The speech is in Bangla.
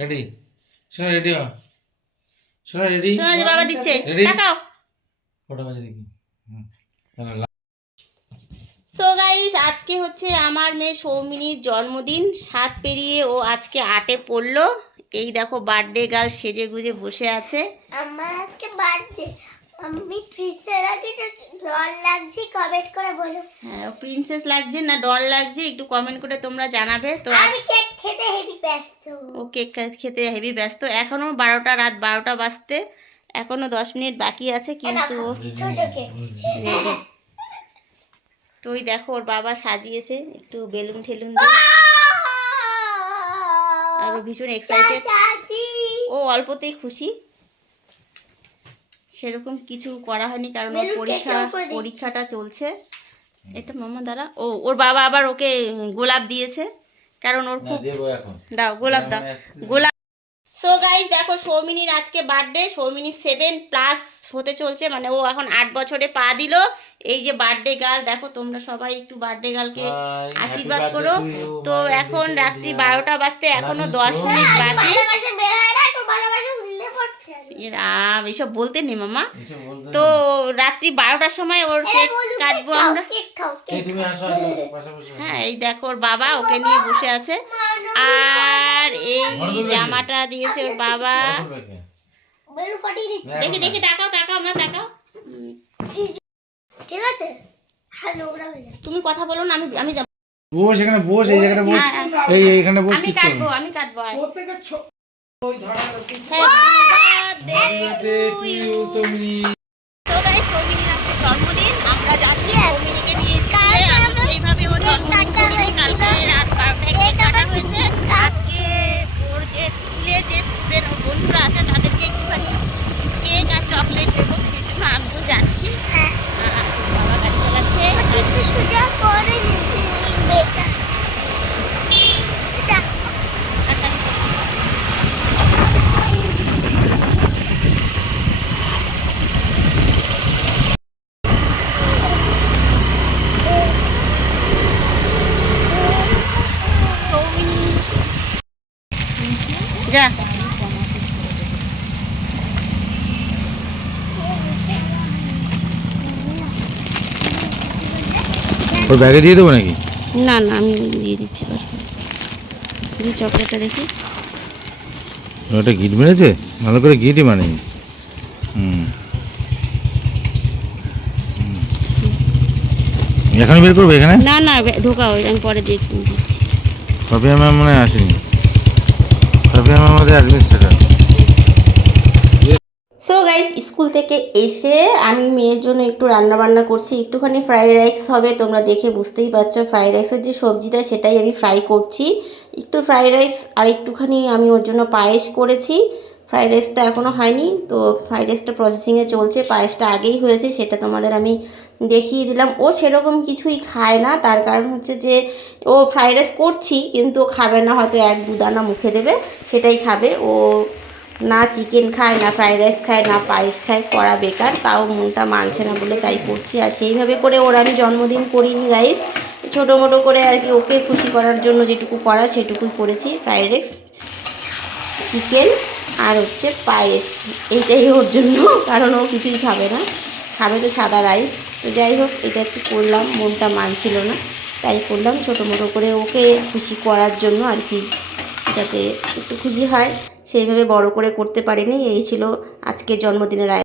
রেডি শোনো রেডি হও শোনো রেডি শোনো যে বাবা দিচ্ছে তাকাও ফটো বাজে দেখি সো গাইস আজকে হচ্ছে আমার মেয়ে সৌমিনীর জন্মদিন 7 পেরিয়ে ও আজকে 8-এ পড়লো। এই দেখো বার্থডে গার্ল সেজে গুজে বসে আছে। আমার আজকে বার্থডে। আমি প্রিন্সেস আগে ডল লাগছে কমেন্ট করে বলো। হ্যাঁ প্রিন্সেস লাগছে না ডল লাগছে একটু কমেন্ট করে তোমরা জানাবে। তো আমি কেক খেতে হেভি ব্যস্ত। ও কেক খেতে হেভি ব্যস্ত। এখনো 12টা রাত 12টা বাজতে এখনো 10 মিনিট বাকি আছে কিন্তু ছোট কেক রেডি। তো ওই দেখো ওর বাবা সাজিয়েছে একটু বেলুন ঠেলুন দিয়ে আর ও ভীষণ এক্সাইটেড। ও অল্পতেই খুশি, সেরকম কিছু করা হয়নি কারণ ওর পরীক্ষাটা চলছে। এটা মামা দ্বারা ওর বাবা আবার ওকে গোলাপ দিয়েছে কারণ ওর খুব দাও গোলাপ দাও গোলাপ। সো গাইস দেখো সৌমিনীর আজকে বার্থডে। সৌমিনী 7+ হতে চলছে, মানে ও এখন 8 বছরে পা দিল। এই যে বার্থডে গার্ল দেখো তোমরা সবাই একটু বার্থডে গার্লকে আশীর্বাদ করো। তো এখন রাত্রি 12টা বাজতে এখনো 10 মিনিট বাকি। এইসব বলতে নেই মামা। তো রাত্রি 12টার সময় ওর কেক কাটবো আমরা। হ্যাঁ এই দেখো ওর বাবা ওকে নিয়ে বসে আছে আর এই জামাটা দিয়েছে ওর বাবা। দেখি দেখি তাকাও তাকাও না তাকাও ঠিক আছে। হ্যালো তুমি কথা বলো না, আমি বস এখানে বস এই জায়গাটা বস এই এইখানে বস আমি কাটবো প্রত্যেকটা ওই ধরা তো গাইস সৌমিনীর আজকে জন্মদিন, আমরা যাচ্ছি সৌমিনীকে নিয়ে স্কুলে। আমি সেইভাবে ওর জন্মদিন করিনি, কালকে রাত 12টায় কেক কাটা হয়েছে। আজকে ওর যে স্কুলে যে স্টুডেন্ট ওর বন্ধুরা আছে তাদেরকে একটুখানি কেক আর চকলেট দেবো, সেই জন্য আমিও যাচ্ছি। বাবা গাড়ি চালাচ্ছে একটু সোজা করে নিতে বেটা। যা ওর ব্যাগে দিয়ে দেবো নাকি? না না আমি দিয়ে দিচ্ছি। এই চকলেটটা দেখি ওটা গিট মেরেছে ভালো করে গিটই মানে এখনই বের করবো এখানে? না না ঢোকাও, আমি পরে দিয়ে দিচ্ছি। পাপিয়া ম্যাম মনে হয় আসেনি, পাপিয়া ম্যাম আমাদের অ্যাডমিনিস্ট্রেটর। সো গাইস স্কুল থেকে এসে আমি মেয়ের জন্য একটু রান্না বান্না করছি। একটুখানি ফ্রাইড রাইস হবে, তোমরা দেখে বুঝতেই পারছো ফ্রাইড রাইসের যে সবজিটা সেটাই আমি ফ্রাই করছি। একটু ফ্রাইড রাইস আর একটুখানি আমি ওর জন্য পায়েস করেছি। ফ্রাইড রাইসটা এখনও হয়নি, তো ফ্রাইড রাইসটা প্রসেসিংয়ে চলছে, পায়েসটা আগেই হয়েছে সেটা তোমাদের আমি দেখিয়ে দিলাম। ও সেরকম কিছুই খায় না, তার কারণ হচ্ছে যে ও ফ্রাইড রাইস করছি কিন্তু খাবে না, হয়তো 1-2 দানা মুখে দেবে সেটাই খাবে। ও না চিকেন খায় না ফ্রাইড রাইস খায় না পায়েস খায়, করা বেকার, তাও মনটা মানছে না বলে তাই করছি। আর সেইভাবে করে ওর আমি জন্মদিন করিনি গাইস, ছোটো মোটো করে আর কি ওকে খুশি করার জন্য যেটুকু করার সেটুকুই করেছি। ফ্রাইড রাইস চিকেন আর হচ্ছে পায়েস, এইটাই ওর জন্য, কারণ ও কিছুই খাবে না, খাবে তো সাদা রাইস। তো যাই হোক এটা একটু করলাম, মনটা মানছিল না তাই করলাম ছোটো মোটো করে ওকে খুশি করার জন্য আর কি, যাতে একটু খুশি হয়। সেইভাবে বড় করে করতে পারিনি। এই ছিল আজকে জন্মদিনের